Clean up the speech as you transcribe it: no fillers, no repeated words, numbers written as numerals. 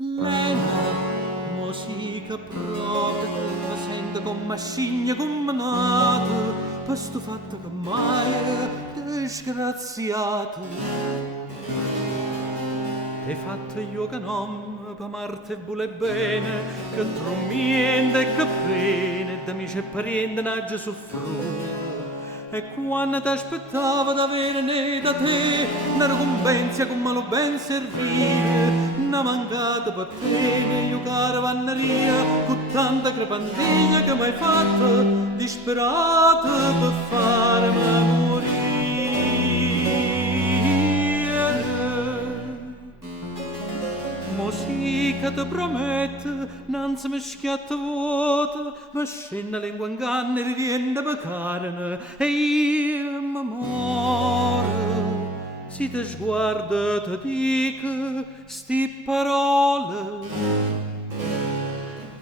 Lena, musica propria, mi sento come scigna, come nata, per sto fatto che mai disgraziato. T'hai fatto io che non, per Marte vuole bene, che trumiente e che bene, d'amici e parenti n'ha già soffruto. E quando t'aspettavo d'avere né da te, una ricompensa come lo ben servire, una mancata per te, né io caravanneria, con tanta crepantiglia che m'hai fatto, disperata per farmi morire. Musica ti promette, non si mi schiatta vuota, ma scende lingua in canna e riviene per carne, e io mi muore. Si ti sguarda ti dico sti parole,